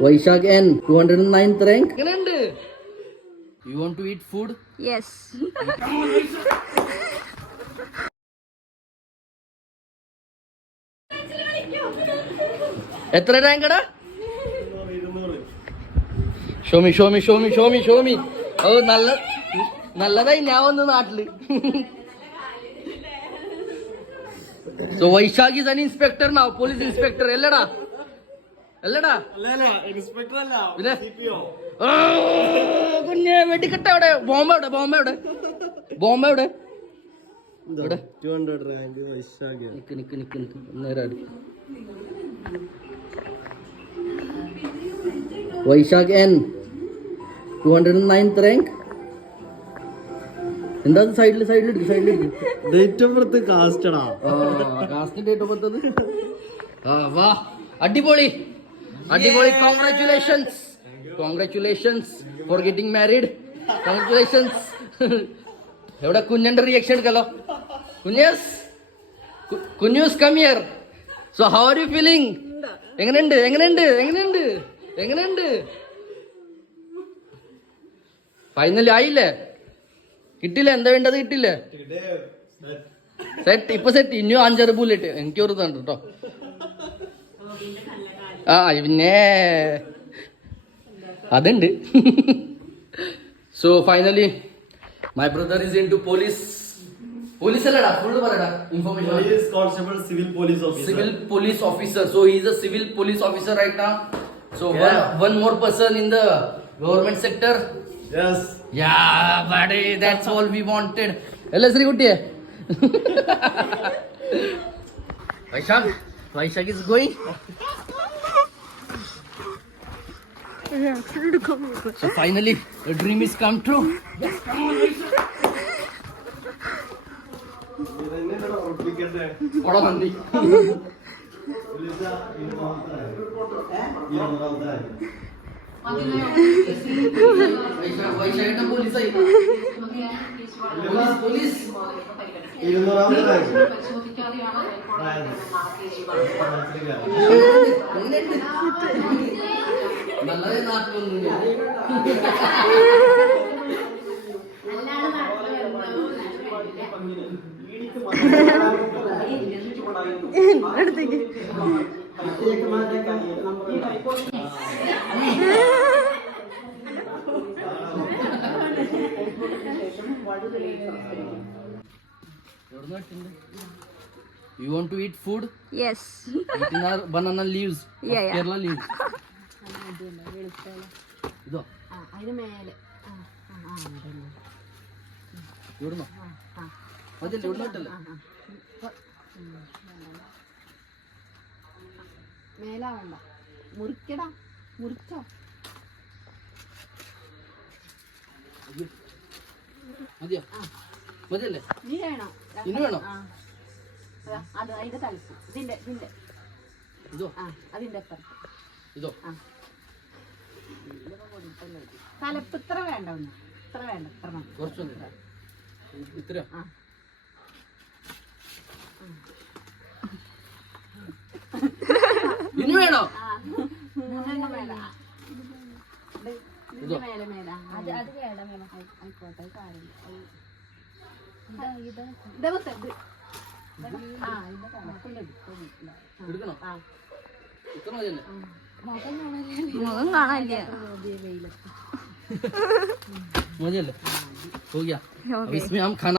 Vaishak N, 209th rank. You want to eat food? Yes. എത്ര rank എടാ? Xiaomi ഓ നല്ലതായി ഞാൻ വന്ന് നാട്ടില്. So Vaishak is an inspector now, police inspector. അല്ലടാ കുഞ്ഞെ വെടിക്കട്ടെ. അവിടെ ബോംബ് എവിടെ? നിക്ക് നേരാട്. Vaishak N, 209th rank. എന്താ സൈഡിൽ ഡേറ്റ് ഓഫ് ബർത്ത് കാസ്റ്റഡാ. Caste date of birth. വാ, അടിപൊളി. Congratulations for getting married. Congratulations. എവിടെ കുഞ്ഞന്റെ റിയാക്ഷൻ എടുക്കല്ലോ? കുഞ്ഞൂസ് come here. So how are you feeling? എങ്ങനെയുണ്ട്? ഫൈനലി ആയില്ലേ? കിട്ടില്ല? എന്താ വേണ്ടത്? കിട്ടില്ലേ? സെറ്റ്. ഇനിയും 5-6 ബുള്ളറ്റ് എനിക്ക് ഒരു ഇതുണ്ട് കേട്ടോ. പിന്നെ അതുണ്ട്. So finally my brother is in to police അല്ലടാ, ഫുള്ള് പറയടാ information. Civil police officer. So he is a civil police officer right now. So one more person in the government sector. Yes. Yeah, buddy, that's all we wanted. Ella Sri Kuttiye. Vaishak is going. So finally, the dream is come true. Oda mandi. വൈശാഖേട്ട പോലീസായി. Police നല്ലതേ നാട്ടിലൊന്നും. അടുത്തേക്ക് You want to eat food? Yes. Eating our banana leaves. Yeah. Kerala leaves. ഇതോ ഇവിടുന്നോ? അതല്ലേ ഇവിടുന്നോട്ടല്ലേ? മേലാവണ്ട, മുറിക്കടാ, മുറിച്ചോ. മതിയല്ലേ? നീ വേണോ? ഇനി വേണോ? അത് അതിന്റെ തലപ്പ് ഇതിന്റെ ഇതോ അതിന്റെ ഇതോ തലപ്പ് ഇത്ര വേണ്ട, ഇത്ര മതി. കുറച്ചൊന്നും ഇത്ര. ഇനി വേണോ? എടുക്കണോ? ഇത്ര മതിയല്ലേ? മുഖം കാണാനില്ല. മതിയല്ലേ? हो गया. अब इसमें हम खाना